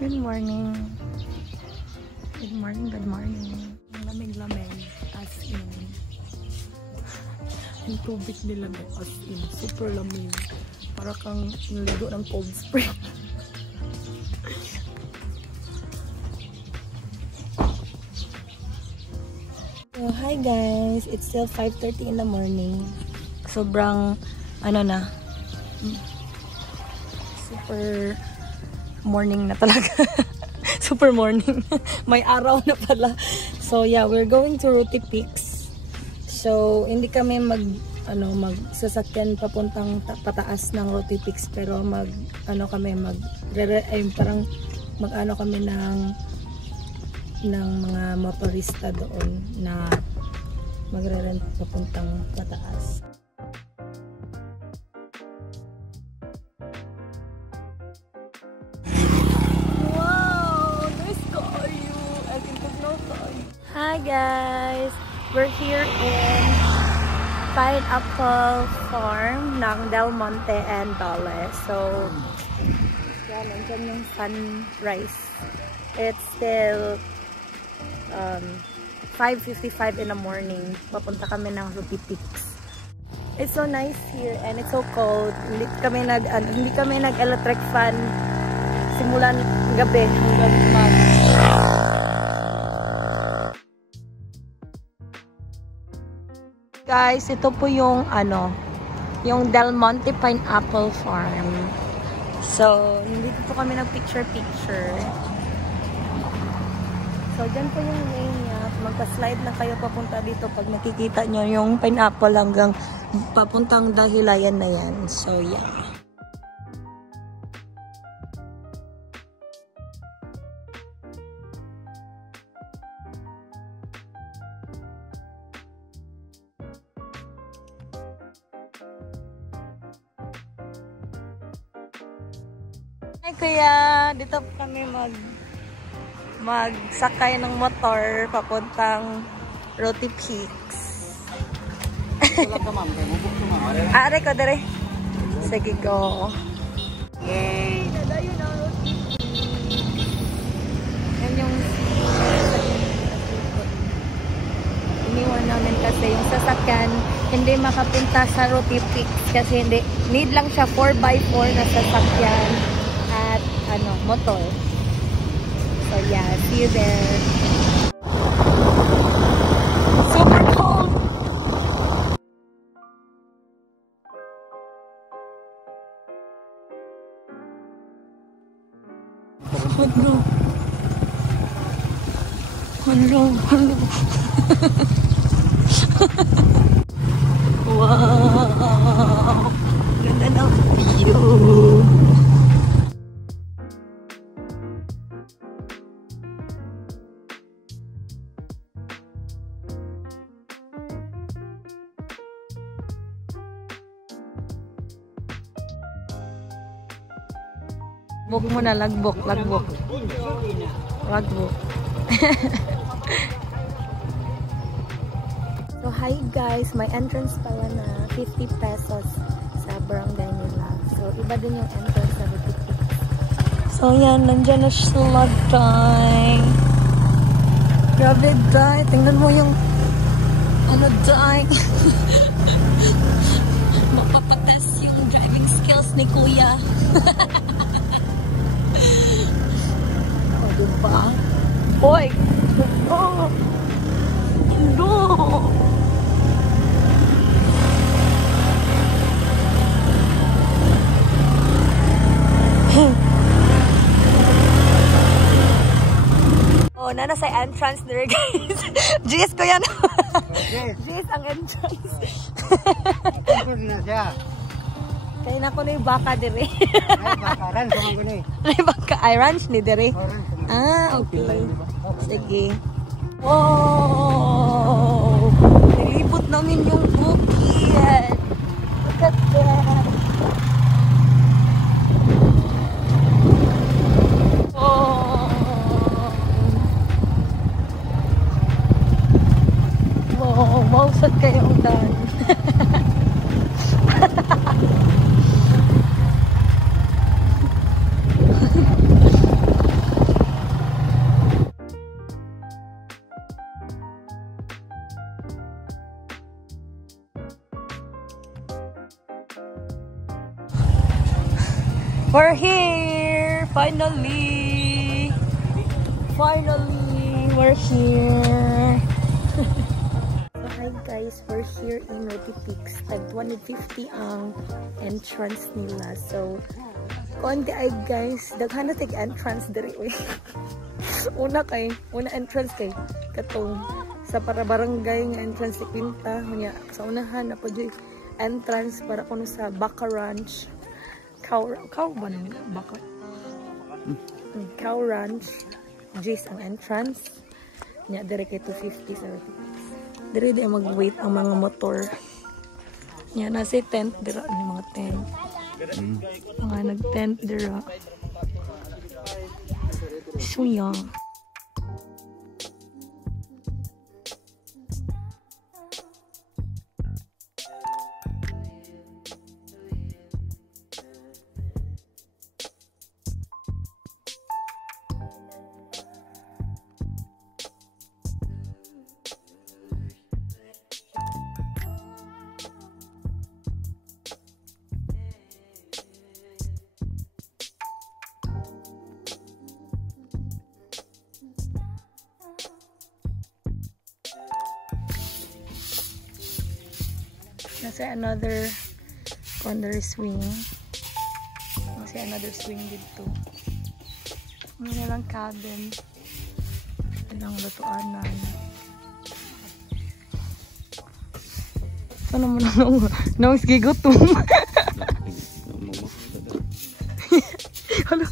Good morning. Good morning, good morning. Lamig-lamig as in. Yung tubig nila as in. Super lamig. Para kang naligo ng cold spring. So, hi guys. It's still 5:30 in the morning. Sobrang, ano na, super morning na talaga. Super morning. May araw na pala. So, yeah, we're going to Ruti Peaks. So, hindi kami magsasakyan papuntang pataas ng Ruti Peaks, pero parang mag-ano kami ng mga motorista doon na magre-rent papuntang pataas. Hi guys! We're here in Pineapple Farm ng Del Monte and Dole. So, yan, nandiyan yung sunrise. It's still 5:55 in the morning. Papunta kami ng Ruti Peaks. It's so nice here and it's so cold. Hindi kami nag-electric fan simulan gabi hanggang umaga. Guys, ito po yung yung Del Monte Pineapple Farm. So, hindi po kami nag-picture. So, dyan po yung lane niya. Magpa-slide na kayo papunta dito pag nakikita nyo yung pineapple hanggang papuntang dahilayan na yan. So, yeah. Ay kuya, dito kami magsakay ng motor papuntang Ruti Peaks. Are ko dere. Sige go. Yay! Dadayo na Ruti Peaks. Yan yung iniwan namin kasi yung sasakyan hindi makapunta sa Ruti Peaks kasi need lang siya 4x4 na sasakyan at motor. So yeah, see you there. Super cold. Hello. Wow. Ganda ng view. Lagbok muna, lagbok. So, hi guys. May entrance pala na 50 pesos sa barangay nila. So, iba din yung entrance sa Ruti Peaks. So, yan. Nandyan na sila, Day. Grabe, Day. Tingnan mo yung Day. Magpapatest yung driving skills ni Kuya. Diba? Boy! Oh! No! Oh, nasa entrance there, guys. Gis ko yan. Gis ang entrance. Kaya na ko na yung baka dire. Ay, baka. Ay, ranch ni dire. Ah, okay. Sige. Wow! Nilibot namin yung bukid. Look at that. Oh! Wow! Mausad kayong daan. We're here! Finally! Finally! We're here! So hi guys, we're here in Rotipix. Tag 250 ang entrance nila. So, konti ay guys, daghan na tig entrance diri. Una entrance kay katong sa para barangay nga entrance ni Quinta. Sa unahan na po entrance para kuno sa Baka Ranch. Cow ba nila? Baka? Cow Ranch. Jace ang entrance. Nya, dire kay 250 sa Rotipix. Dire di mag-wait ang mga motor. Nya, nasa tent. Dira yung mga tent. Mga nag-tent dira. So, yeah. Nasa another swing. Nasa another swing dito. May lang cabin. Ilang lutuanan. Ano mo nang gigotom? Ano?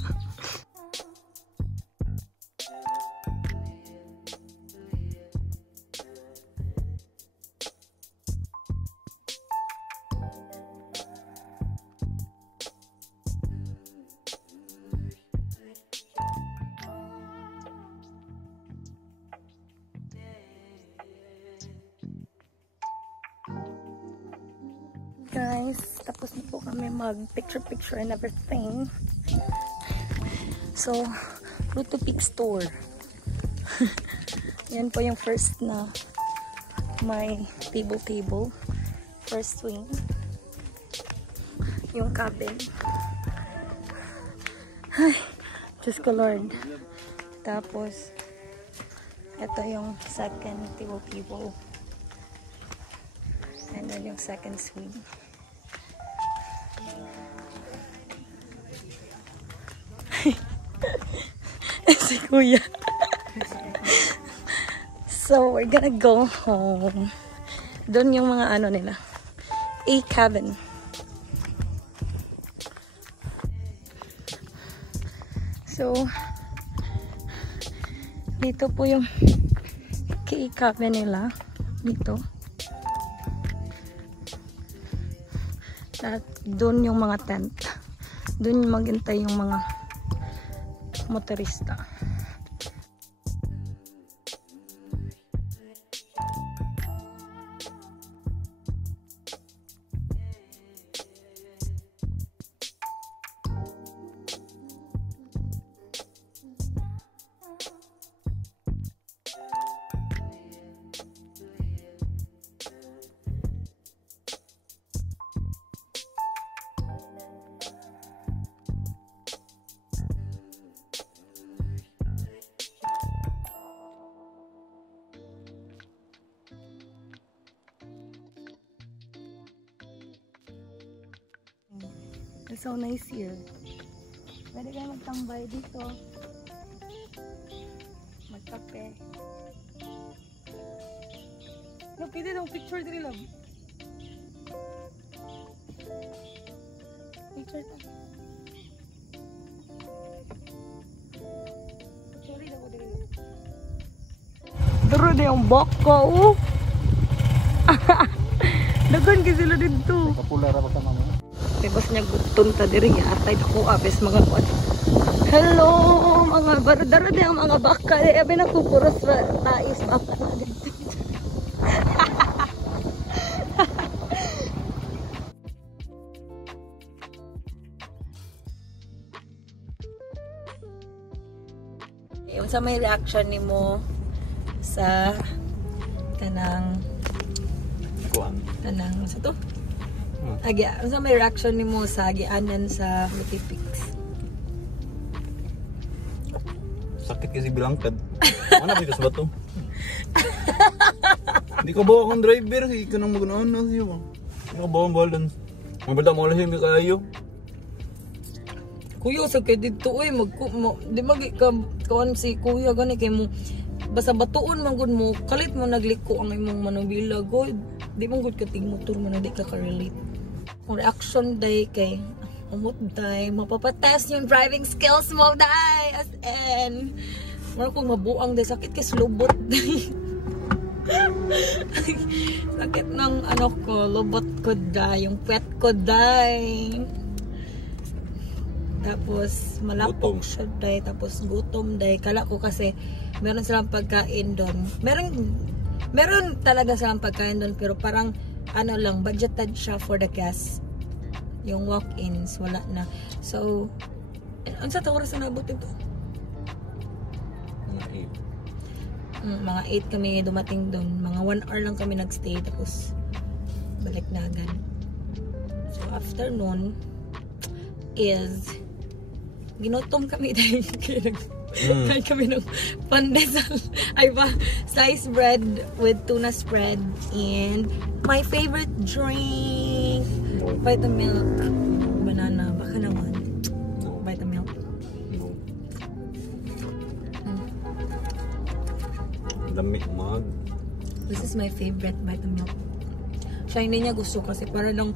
Guys, tapos na po kami mag picture and everything. So, Rotipix tour. Yan po yung first na may table. First swing. Yung cabin. Ay, Diyos ko Lord. Tapos, ito yung second table. And then yung second swing. Si Kuya. So, we're gonna go home. Doon yung mga ano nila. A cabin. So, dito po yung key cabin nila. Dito. At doon yung mga tent. Doon maghintay yung mga motorista. It's so nice here. Pwede kayo magtambay dito. Magkape. No, pwede daw picture dito lang. Picture ta. Picture dito dito. Duro na yung boko. Dagan kasi sila dito. Kapula ra ba ka mama? Tapos niya gutom ta diri atay ako apes mga kuan. Hello mga baradara di ang mga bakal abi na ko puros tais baka na dito. Unsa may reaction nimo sa kanang sa to? Agi, unsa may reaction nimo sa agianan sa Rotipix? Sakit kasi bilangkad. Ano ba ito sa bato? Hindi ko bawa akong driver. Ikaw nang mag-unahan na siya. Hindi ko bawa ang balance. Mabala mo lang hindi kayo. Kuya, sakit dito eh. Di magkawan si kuya gani kay mo. Basta batuon man gud mo. Kalit mo nagliko ang imong manubila. God, di man gud kating motor mo na di ka relate. Kung reaction day kay amot day, mapapatest yung driving skills mo day. As in, mara kung mabuang day, sakit kay lubot day. Sakit ng ano ko, lubot ko day, yung pet ko day. Tapos malapok siya day, tapos gutom day. Kala ko kasi meron silang pagkain doon. Meron talaga silang pagkain doon, pero parang ano lang, budgeted siya for the guests. Yung walk-ins, wala na. So, ano sa oras na nabot ito? Mga 8 kami dumating doon. Mga 1 hour lang kami nagstay, tapos balik na agad. So, afternoon is ginutom kami dahil kain kami ng pandesal. Ay ba? Sliced bread with tuna spread and my favorite drink, Vitamilk. Banana. Baka naman. Vitamilk. Dami mag. This is my favorite Vitamilk. Siya hindi niya gusto kasi para lang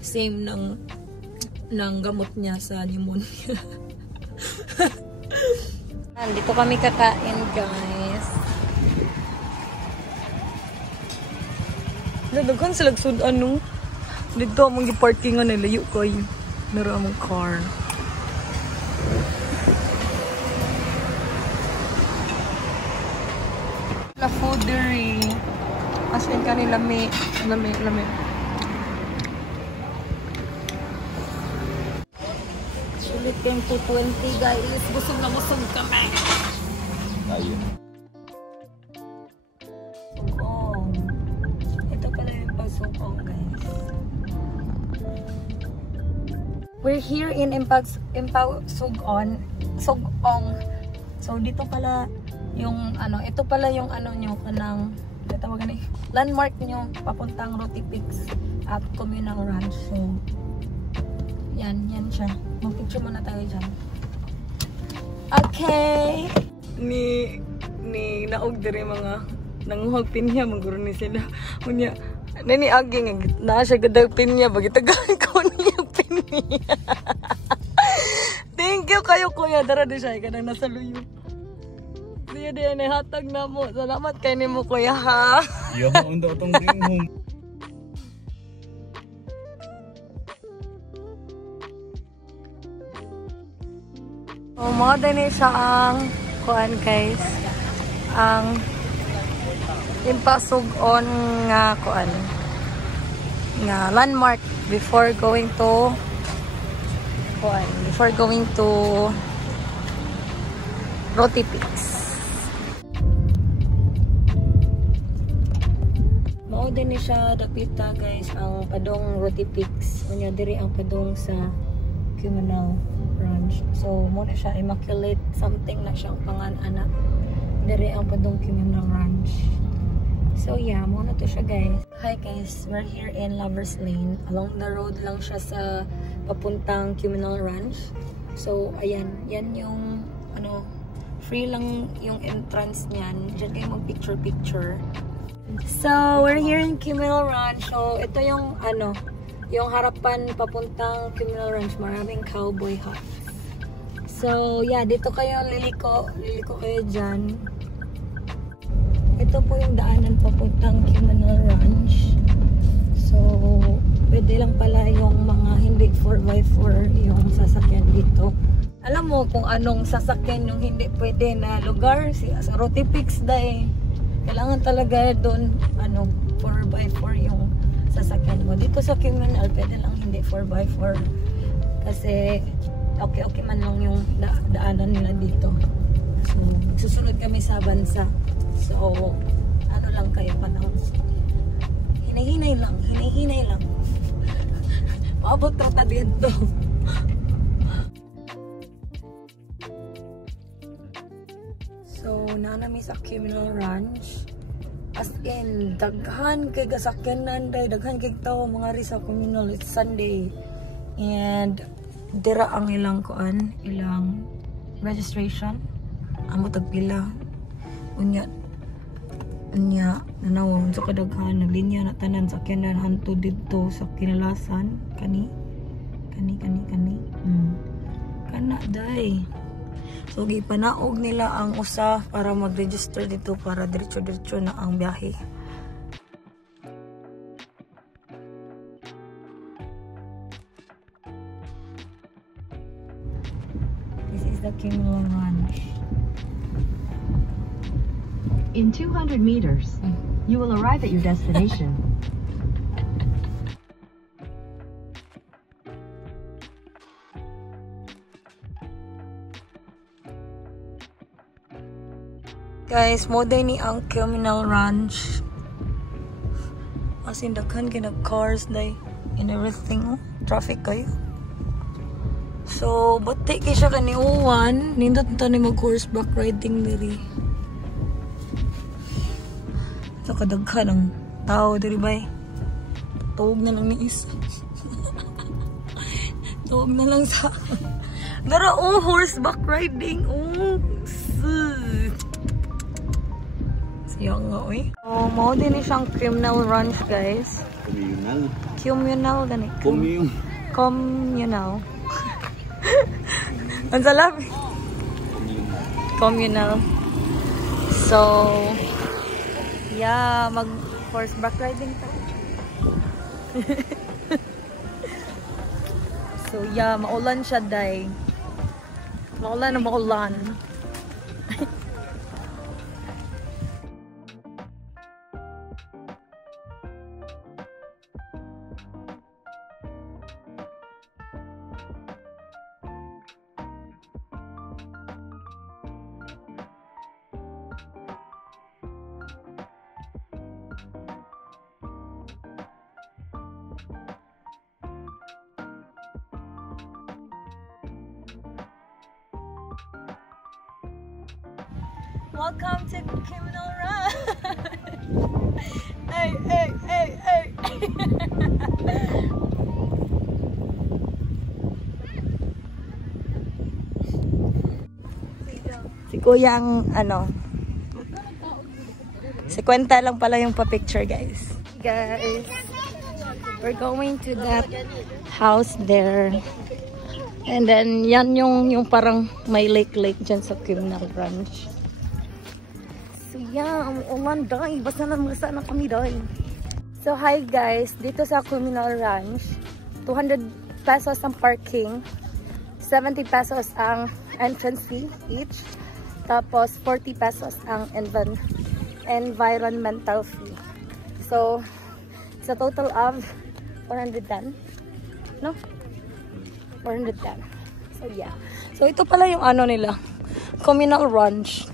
same ng gamot niya sa pneumonia. Dito kami kakain, guys. Daghan sila ano? Dito among gi-parkingan nila yu koy. Meron among car. La Foodery. As in kanila lami. Sulit kayong 220, guys. Busog na busog kami. Tayo. Sugong. Ito pala yung pagsugong, guys. We're here in Sugong. So dito pala yung ano, ito pala yung ano nyo kanang tawagan eh, landmark nyo papuntang Roti Peaks at Communal Ranch. So yan siya. Mag-picture muna tayo dyan. Okay. Ni naog diri mga nanguhag pinya maguro ni sila. Unya nani aging na siya gadag pinya bagi tagaan ko niya pinya. Thank you kayo kuya, dara di siya kanang nasa luyo. Diya hatag na mo. Salamat kay nimo kuya ha. Yo undo tong bring home. Mga din siya ang kuan guys, ang impasugon nga kuan nga landmark before going to Roti Peaks. Mao din siya dapita guys ang padong Roti Peaks. Unya diri ang padong sa Communal Ranch. So mo na siya immaculate something na siyang pangan-anak. Diri ang padong Communal Ranch. So yeah, mo na to siya guys. Hi guys, we're here in Lovers Lane. Along the road lang siya sa papuntang Communal Ranch. So ayan, yan yung ano, free lang yung entrance niyan. Diyan kayo mag-picture. So we're here in Communal Ranch. So ito yung ano, yung harapan papuntang Communal Ranch. Maraming cowboy hats. So yeah, dito kayo liliko kayo dyan. Ito po yung daanan papuntang Communal Ranch. So pwede lang pala yung mga hindi 4x4 yung sasakyan dito. Alam mo kung anong sasakyan yung hindi pwede na lugar? Sa Roti Peaks day. Kailangan talaga doon ano 4x4 yung sasakyan mo. Dito sa Communal pwede lang hindi 4x4 kasi okay man lang yung daanan nila dito. So susunod kami sa bansa. So ano lang kayo panang hinahinay lang maabot rata dito. So, nanami sa Criminal Ranch. As in, daghan kay gasakyanan day, daghan kay tao mga ri sa communal. It's Sunday. And dira ang ilang kuan, ilang registration. Amo tagpila. Unya nanawon sa kadaghan naglinya na tanan sa sakyanan hanto didto sa Kinalasan kani kana day. So gipanaog nila ang usa para mag-register dito para diretso-diretso na ang biyahe. This is the Criminal Ranch. In 200 meters, you will arrive at your destination. Guys, mo day ni ang Criminal Ranch. As in, daghan kina cars day and everything. Oh. Traffic kayo. So, buti kay siya kaniuwan. Nindot na ni mag-horseback riding diri. So, kadaghan ang tao diri bay. Tuog na lang ni isa. Tuog na lang sa... Nara, oh, horseback riding. Oh, yang nga, oy. Oh, mao din ni siyang Criminal Ranch, guys. Communal gani. Communal. Ang salap. Communal. So, yeah, mag horseback riding ta. So, yeah, maulan siya, day. Maulan na maulan. Welcome to Criminal Ranch. Hey. Si Kuya ang si Kwenta lang pala yung pa-picture, guys. Guys, we're going to that house there. And then yan yung parang may lake dyan sa Criminal Ranch. So yeah, ulan day. Basta na kami day. So hi guys, dito sa Criminal Ranch, 200 pesos ang parking, 70 pesos ang entrance fee each, tapos 40 pesos ang environmental fee. So, it's a total of 410. No? 410. So yeah. So ito pala yung nila, Criminal Ranch.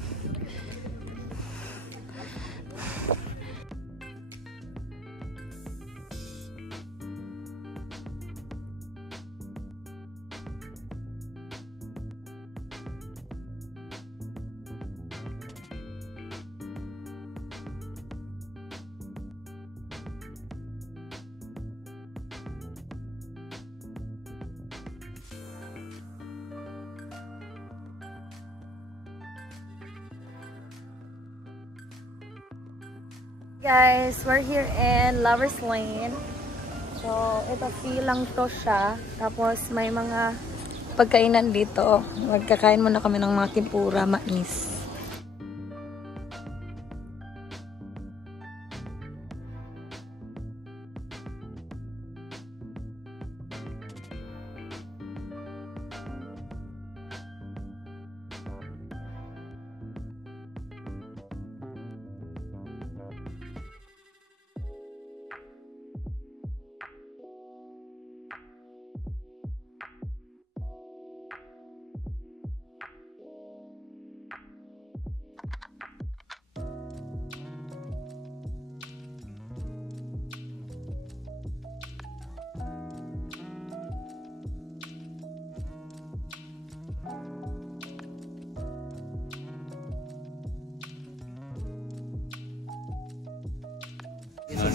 Guys, we're here in Lovers Lane. So, ito silang to siya. Tapos, may mga pagkainan dito. Magkakain muna kami ng mga tempura, mais.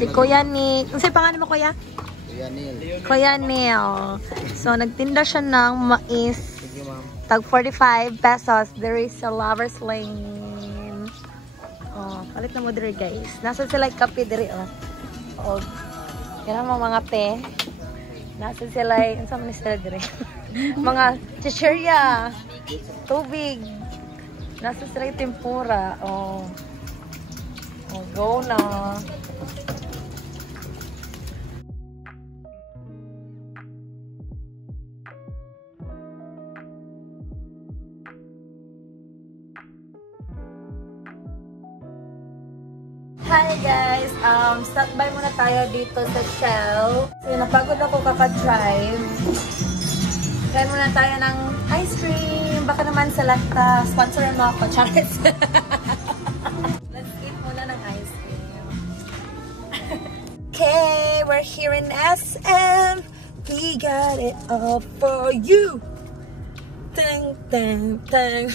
Si Kuya Nick. Ano sa'yo pangalan mo, Kuya? Kuya Neil. So, nagtinda siya ng mais. Tag 45 pesos. There is a Lover's Lane. Oh, palit na mo dire, guys. Nasa sila kape dire, oh. Oh. Yan ang mga pe. Nasa sila, ano sa mga dire? Mga chichirya. Tubig. Nasa sila tempura. Oh. Oh, go na. Hi guys! Stop by muna tayo dito sa Shell. So, napagod ako kaka-drive. Try muna tayo ng ice cream. Baka naman sa Lacta. Sponsorin mo ako. Charles. Let's eat muna ng ice cream. Okay, we're here in SM. We got it all for you. Tang, tang, tang.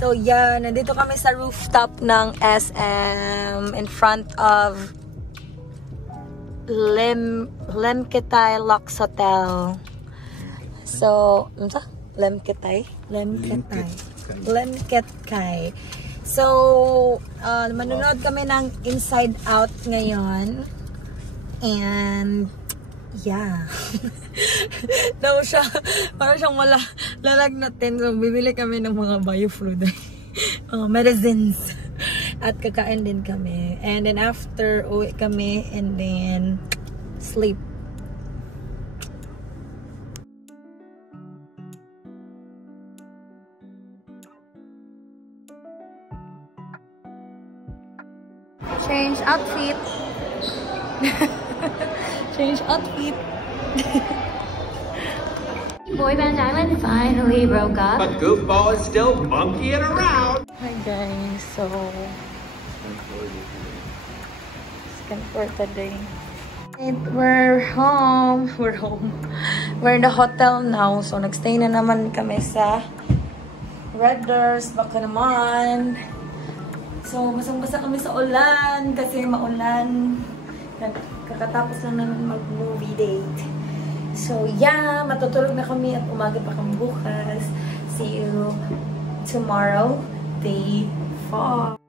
So, yeah, nandito kami sa rooftop ng SM in front of Lemketay Lux Hotel. So, ano sa? Lemketay? Lemketay. So, manonood kami ng Inside Out ngayon. And, yeah. Daw siya, parang siyang lalagnatin. So, bibili kami ng mga biofluid. Medicines. At kakain din kami. And then after, uwi kami. And then, sleep. Change outfit. Change outfit. Boy band island finally broke up. But Goofball is still monkeying around. Hi guys, so second for today. We're home. We're in the hotel now. So nagstay na naman kami sa Red Doors. Baka naman. So basang-basa kami sa ulan kasi maulan. Kakatapos lang namin mag-movie date. So, yeah, matutulog na kami at umaga pa kami bukas. See you tomorrow, day 4.